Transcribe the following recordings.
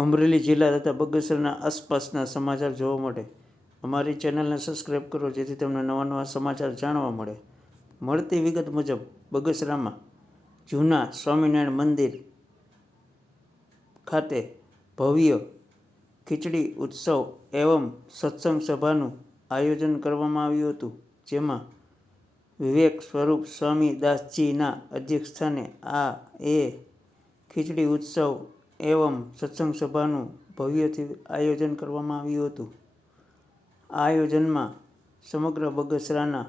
અમરેલી જિલ્લા તથા બગસરાના આસપાસના સમાચાર જોવા માટે અમારી ચેનલને સબસ્ક્રાઈબ કરો, જેથી તમને નવા નવા સમાચાર જાણવા મળે. મળતી વિગત મુજબ બગસરામાં જૂના સ્વામિનારાયણ મંદિર ખાતે ભવ્ય ખીચડી ઉત્સવ એવં સત્સંગ સભાનું આયોજન કરવામાં આવ્યું હતું, જેમાં વિવેક સ્વરૂપ સ્વામી દાસજીના અધ્યક્ષસ્થાને ખીચડી ઉત્સવ એવં સત્સંગ સભાનું ભવ્યથી આયોજન કરવામાં આવ્યું હતું. આ આયોજનમાં સમગ્ર બગસરાના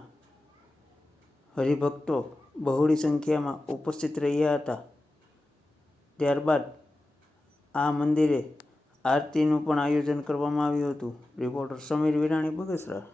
હરિભક્તો બહોળી સંખ્યામાં ઉપસ્થિત રહ્યા હતા. ત્યારબાદ આ મંદિરે આરતીનું પણ આયોજન કરવામાં આવ્યું હતું. રિપોર્ટર સમીર વિરાણી, બગસરા.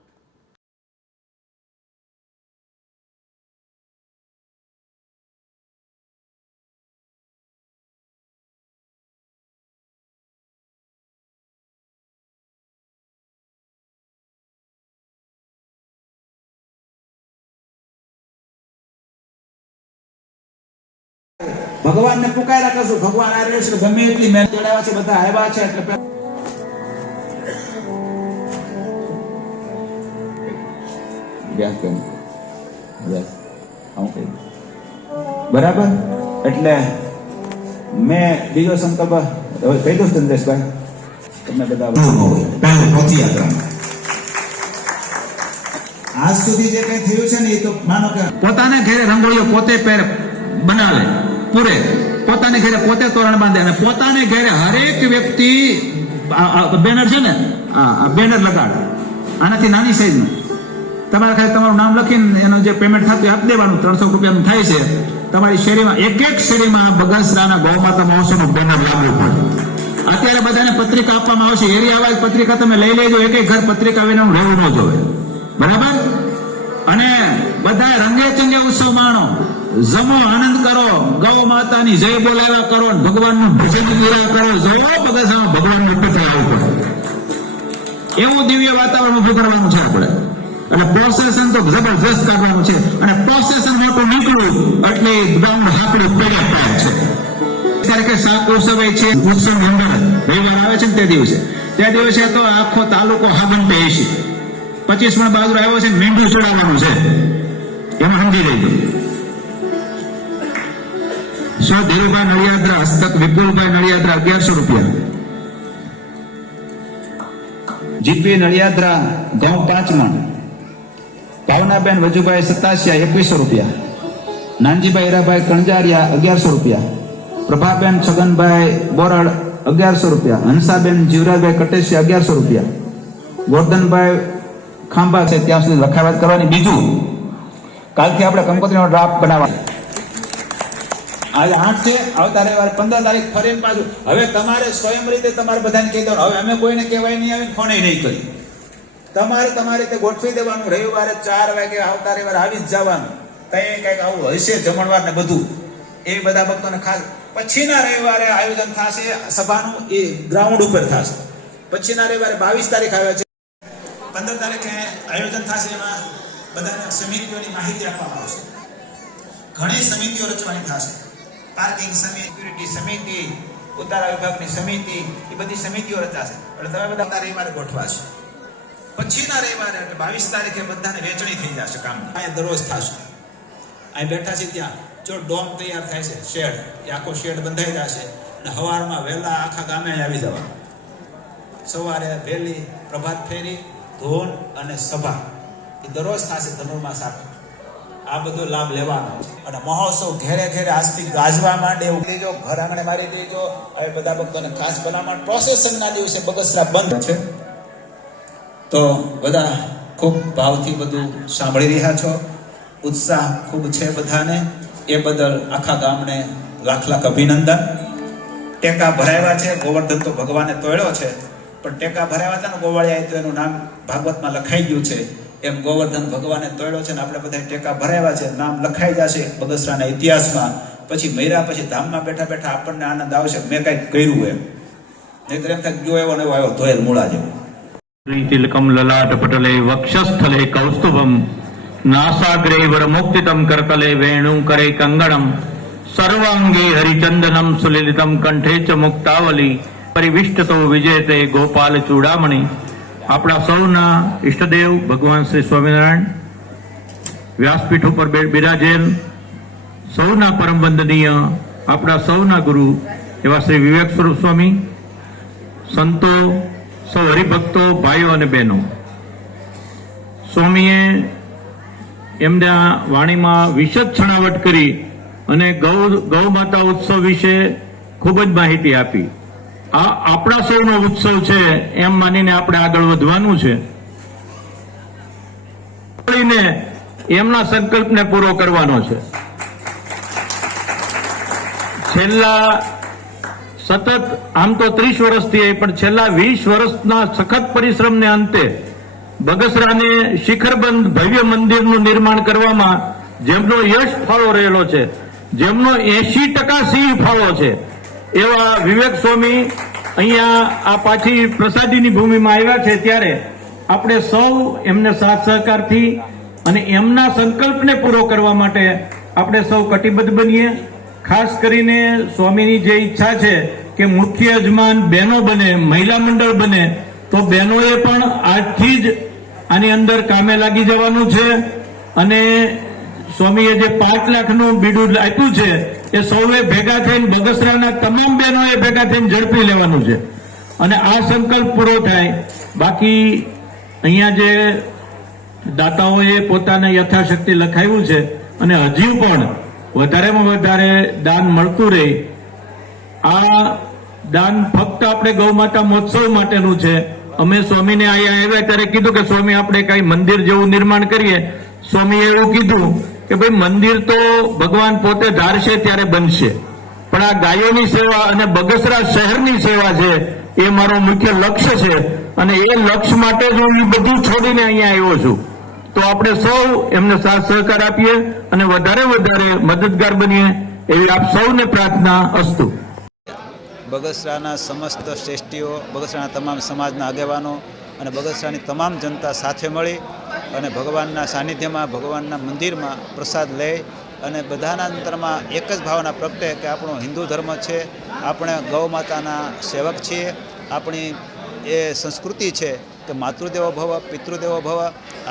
ભગવાન ને પુકાર્યા કરશું, ભગવાન આ રહેશે. ગમે એટલી મહેનત ચડાવ્યા છે, બધા આવ્યા છે એટલે બરાબર. એટલે મેં બીજો સંકલ્પ કહી દઉં ચંદ્રેશભાઈ, તમે બધા આજ સુધી જે કઈ થયું છે ને એ તો માનો કે પોતાને ઘરે રંગોળીઓ પોતે બનાવે, પૂરે પોતાને ઘરે પોતે તોરણ બાંધે અને પોતાને ઘરે હરેક વ્યક્તિ બેનર છે ને, આ બેનર લગાડે. આનાથી નાની સાઈઝનું તમારે ખાલી તમારું નામ લખીને એનું જે પેમેન્ટ થતું આપી દેવાનું. 300 રૂપિયાનું થાય છે. તમારી શેરીમાં એક શેરીમાં બગસરાના ગૌમાતા મહોત્સવનું બેનર લાગવું પડે. અત્યારે બધાને પત્રિકા આપવામાં આવશે. એરિયા વાઇઝ પત્રિકા તમે લઈ લેજો. એક ઘર પત્રિકા વિના રહેવું ન જોવે, બરાબર. અને બધા રંગે ચંગે ઉત્સવ માણો, જમો, આનંદ કરો, ગૌ માતાની જય બોલાવ્યા કરો, ભગવાનનું ભજન કર્યા કરો. જવો બગસરામાં ભગવાનનું ઉપસ્થિત આવવું પડે. એવું દિવ્ય વાતાવરણ ઉભું કરવાનું છે આપણે. એટલે પ્રોસેસન તો જબરજસ્ત કરવાનું છે. અને પ્રોસેસન મોટું નીકળ્યું એટલે ગ્રાઉન્ડ હાકડું પડે છે. તારીખે 7 ઉત્સવ છે. ઉત્સવ મંડળ રવિવાર આવે છે ને તે દિવસે તો આખો તાલુકો હાગન પહેશે. 25 મણ બાજરો આવ્યો છે, મીંડું ચડાવવાનું છે. એમાં સમજી લેજો. ધીરુભાઈ નળિયાદરા હસ્તક વિપુલભાઈ નળિયાદરા 1100 રૂપિયા. જીતવી નળિયાદરા ઘઉં 5 મણ. ભાવનાબેન વજુભાઈ 87 2100 રૂપિયા. નાનજીભાઈ હીરાભાઈ કણજારિયા 1100 રૂપિયા. પ્રભાબેન છગનભાઈ બોરડ 1100 રૂપિયા. હંસાબેન જીવરાજભાઈ કટેશિયા 1100 રૂપિયા. ગોરધનભાઈ ખાંભા છે ત્યાં સુધી લખાવત કરવાની. બીજું, કાલથી આપણે કંકોત્રીનો ડ્રાફ્ટ બનાવવાનો. આજે 8 છે, આવતા રવિવારે 15 તારીખ ફરીને પાછું. હવે તમારે સ્વયં રીતે તમારે બધાને કહી દેવાનું. હવે અમે કોઈને કહેવાય નહીં, આવે ફોને નહીં કરી. તમારે તમારી રીતે ગોઠવી દેવાનું. રવિવારે 4 વાગે આવતા રવિવારે આવી જ જવાનું. કંઈક આવું હશે જમણવાર ને બધું. એ બધા ભક્તોને ખાસ પછીના રવિવારે આયોજન થશે સભાનું. એ ગ્રાઉન્ડ ઉપર થશે. પછીના રવિવારે 22 તારીખ આવે છે. 15 તારીખે આયોજન થશે. એમાં બધાને સમિતિઓની માહિતી આપવામાં આવશે. ઘણી સમિતિઓ રચવાની થશે. પાર્કિંગ સમિતિ, સિક્યુરિટી સમિતિ, ઉતારા વિભાગની સમિતિ, એ બધી સમિતિઓ રચાશે. એટલે તમે બધા રવિવારે ગોઠવાશે. પછીના રવિવારે એટલે 22 તારીખે બધાને વેચણી થઈ જશે કામ. અહીંયા દરરોજ થશે. અહીં બેઠા છે ત્યાં જો ડોમ તૈયાર થાય છે, શેડ, એ આખો શેડ બંધાઈ જશે. અને સવારમાં વહેલા આખા ગામે આવી જવા. સવારે વહેલી પ્રભાત ફેરી, ધોન અને સભા એ દરરોજ થશે ધનુર્માસ આખો. આ બધો લાભ લેવાનો છે. અને મહોત્સવ ઘેરે ઘેરે આજથી ગાજવા માંડે એવું દેજો. ઘર આંગણે મારી દેજો. હવે બધા ભક્તોને ખાસ ભલામણ. પ્રોસેસનના દિવસે બગસરા બંધ છે, તો બધા ખૂબ ભાવથી બધું સાંભળી રહ્યા છો. ઉત્સાહ ખૂબ છે બધાને. એ બદલ આખા ગામને લાખ અભિનંદન. ટેકા ભરાવ્યા છે. ગોવર્ધન તો ભગવાને તોડ્યો છે, પણ ટેકા ભરાવ્યા હતા ને ગોવાળિયા, તો એનું નામ ભાગવતમાં લખાઈ ગયું છે. એમ ગોવર્ધન ભગવાને તોડ્યો છે ને આપણે બધા ટેકા ભરાવ્યા છે. નામ લખાઈ જશે બગસરાના ઇતિહાસમાં. પછી મર્યા પછી ધામમાં બેઠા બેઠા આપણને આનંદ આવશે મેં કઈક કર્યું એમ. નહીતર એમ થાય ગયો એવો ને એવો આવ્યો ધોયેલ મૂળા જેવો. તિલકમ લલાટ પટલે વક્ષસ્થલે કૌસ્તુભમ નાસાગ્રે વરમુક્તિતમ કરતલે વેણું કરે કંગણમ સર્વાંગે હરિચંદનમ સુલિલિતમ કંઠે ચ મુક્તાવલી પરિવિષ્ટતો વિજયતે ગોપાલ ચૂડામણી. આપણા સૌના ઈષ્ટદેવ ભગવાન શ્રી સ્વામિનારાયણ વ્યાસપીઠ ઉપર બિરાજેલ સૌના પરમ વંદનીય આપણા સૌના ગુરુ એવા શ્રી વિવેક સ્વરૂપ સ્વામી, સંતો, સૌ હરિભક્તો, ભાઈઓ અને બહેનો, સ્વામીએ એમના વાણીમાં વિશદ છણાવટ કરી અને ગૌ માતા ઉત્સવ વિશે ખૂબ જ માહિતી આપી. આ આપણા સૌનો ઉત્સવ છે એમ માનીને આપણે આગળ વધવાનું છે. એમના સંકલ્પને પૂરો કરવાનો છે. છેલ્લા સતત આમ તો 30 વર્ષથી પણ છેલ્લા 20 વર્ષના સખત પરિશ્રમને અંતે બગસરાને શિખરબંધ ભવ્ય મંદિરનું નિર્માણ કરવામાં જેમનો યશ ફાળો રહેલો છે, જેમનો 80% સિંહ ફાળો છે, એવા વિવેક સ્વામી અહીંયા આ પાછી પ્રસાદીની ભૂમિમાં આવ્યા છે. ત્યારે આપણે સૌ એમને સાથ સહકારથી અને એમના સંકલ્પને પૂરો કરવા માટે આપણે સૌ કટિબદ્ધ બનીએ. ખાસ કરીને સ્વામીની જે ઈચ્છા છે કે મુખ્ય યજમાન બહેનો બને, મહિલા મંડળ બને, તો બહેનોએ પણ આજથી જ આની અંદર કામે લાગી જવાનું છે. અને સ્વામીએ જે 5 લાખનું બીડું આપ્યું છે એ સૌએ ભેગા થઈને બગસરાના તમામ બહેનોએ ભેગા થઈને ઝડપી લેવાનું છે અને આ સંકલ્પ પૂરો થાય. બાકી અહીંયા જે દાતાઓએ પોતાને યથાશક્તિ લખાવ્યું છે અને હજી પણ વધારેમાં વધારે દાન મળતું રહે. આ દાન ફક્ત આપણે ગૌ માતા મહોત્સવ માટેનું છે. અમે સ્વામીને અહીંયા આવ્યા ત્યારે કીધું કે સ્વામી આપણે કઈ મંદિર જેવું નિર્માણ કરીએ. સ્વામીએ એવું કીધું કે ભાઈ મંદિર તો ભગવાન પોતે ધારશે ત્યારે બનશે, પણ આ ગાયોની સેવા અને બગસરા શહેરની સેવા છે એ મારો મુખ્ય લક્ષ્ય છે અને એ લક્ષ્ય માટે જ હું બધું છોડીને અહીંયા આવ્યો છું. તો આપણે સૌ એમને સાથ સહકાર આપીએ અને વધારે મદદગાર બનીએ એવી આપ સૌને પ્રાર્થના અસ્તુ. બગસરાના સમસ્ત શ્રેષ્ઠીઓ, બગસરાના તમામ સમાજના આગેવાનો અને બગસરાની તમામ જનતા સાથે મળી અને ભગવાનના સાનિધ્યમાં, ભગવાનના મંદિરમાં પ્રસાદ લઈ અને બધાના અંતરમાં એક જ ભાવના પ્રગટે કે આપણો હિન્દુ ધર્મ છે, આપણે ગૌ માતાના સેવક છીએ. આપણી એ સંસ્કૃતિ છે કે માતૃદેવો ભવ, પિતૃદેવો ભવ,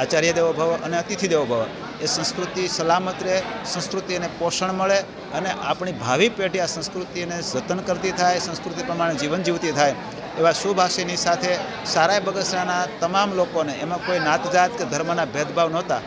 આચાર્ય દેવો ભવ અને અતિથિ દેવો ભવ. એ સંસ્કૃતિ સલામત રહે, સંસ્કૃતિને પોષણ મળે અને આપણી ભાવિ પેઢી આ સંસ્કૃતિને જતન કરતી થાય, સંસ્કૃતિ પ્રમાણે જીવન જીવતી થાય એવા શુભ આશયની સાથે સારાય બગસરાના તમામ લોકોને, એમાં કોઈ નાતજાત કે ધર્મના ભેદભાવ નહોતા,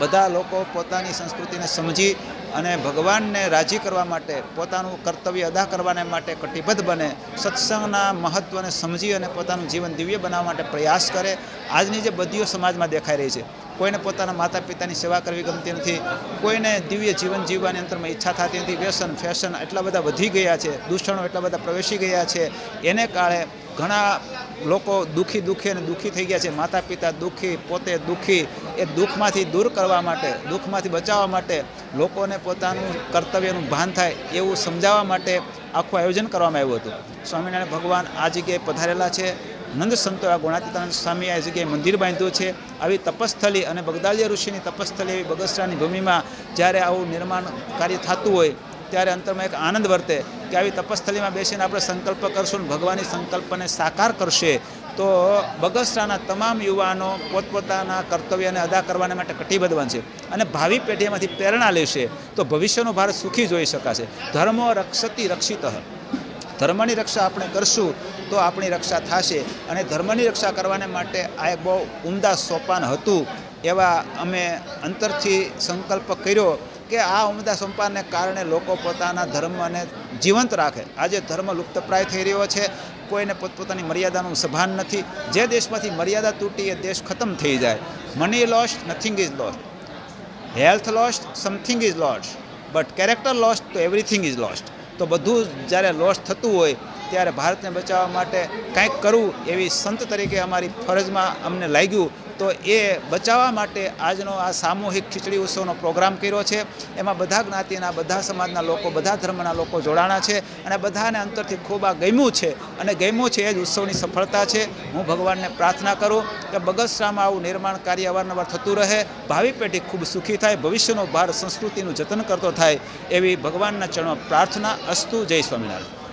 બધા લોકો પોતાની સંસ્કૃતિને સમજી અને ભગવાનને રાજી કરવા માટે, પોતાનું કર્તવ્ય અદા કરવાને માટે કટિબદ્ધ બને, સત્સંગના મહત્ત્વને સમજી અને પોતાનું જીવન દિવ્ય બનાવવા માટે પ્રયાસ કરે. આજની જે બદીઓ સમાજમાં દેખાઈ રહી છે, કોઈને પોતાના માતા પિતાની સેવા કરવી ગમતી નથી, કોઈને દિવ્ય જીવન જીવવાની અંતરમાં ઈચ્છા થતી નથી. વ્યસન ફેશન એટલા બધા વધી ગયા છે, દૂષણો એટલા બધા પ્રવેશી ગયા છે, એને કારણે ઘણા લોકો દુઃખી અને દુઃખી થઈ ગયા છે. માતા પિતા દુઃખી, પોતે દુઃખી. એ દુઃખમાંથી દૂર કરવા માટે, દુઃખમાંથી બચાવવા માટે, લોકોને પોતાનું કર્તવ્યનું ભાન થાય એવું સમજાવવા માટે આખું આયોજન કરવામાં આવ્યું હતું. સ્વામિનારાયણ ભગવાન આ જગ્યાએ પધારેલા છે. નંદ સંતો આ ગુણાતીતાનંદ સ્વામી આ જગ્યાએ મંદિર બાંધ્યું છે. આવી તપસ્થલી અને બગદાલિયા ઋષિની તપસ્થલી એવી બગસરાની ભૂમિમાં જ્યારે આવું નિર્માણ કાર્ય થતું હોય ત્યારે અંતરમાં એક આનંદ વર્તે કે આવી તપસ્થલીમાં બેસીને આપણે સંકલ્પ કરશું અને ભગવાનની સંકલ્પને સાકાર કરશે તો બગસરાના તમામ યુવાનો પોતપોતાના કર્તવ્યને અદા કરવાને માટે કટિબદ્ધ બનશે અને ભાવિ પેઢીમાંથી પ્રેરણા લેશે તો ભવિષ્યનું ભારત સુખી જોઈ શકાશે. ધર્મો રક્ષતિ રક્ષિતઃ. ધર્મની રક્ષા આપણે કરશું તો આપણી રક્ષા થશે અને ધર્મની રક્ષા કરવાને માટે આ એક બહુ ઉમદા સોપાન હતું. એવા અમે અંતરથી સંકલ્પ કર્યો કે આ ઉમદા સોપાનને કારણે લોકો પોતાના ધર્મને જીવંત રાખે. આજે ધર્મ લુપ્તપ્રાય થઈ રહ્યો છે, કોઈને પોતપોતાની મર્યાદાનું સભાન નથી. જે દેશમાંથી મર્યાદા તૂટી એ દેશ ખતમ થઈ જાય. Money lost, nothing is lost. Health lost, something is lost. But character lost તો એવરીથિંગ ઇઝ લોસ્ટ. તો બધું જ્યારે લોસ્ટ થતું હોય ત્યારે ભારતને બચાવવા માટે કંઈક કરવું એવી સંત તરીકે અમારી ફરજમાં અમને લાગ્યું. તો એ બચાવવા માટે આજનો આ સામૂહિક ખીચડી ઉત્સવનો પ્રોગ્રામ કર્યો છે. એમાં બધા જ્ઞાતિના, બધા સમાજના લોકો, બધા ધર્મના લોકો જોડાણા છે અને બધાને અંતરથી ખૂબ આ ગમ્યું છે અને ગમ્યું છે એ જ ઉત્સવની સફળતા છે. હું ભગવાનને પ્રાર્થના કરું કે બગસરામાં આવું નિર્માણ કાર્ય અવારનવાર થતું રહે, ભાવિ પેઢી ખૂબ સુખી થાય, ભવિષ્યનો ભારત સંસ્કૃતિનું જતન કરતો થાય એવી ભગવાનના ચરણોમાં પ્રાર્થના. અસ્તુ. જય સ્વામિનારાયણ.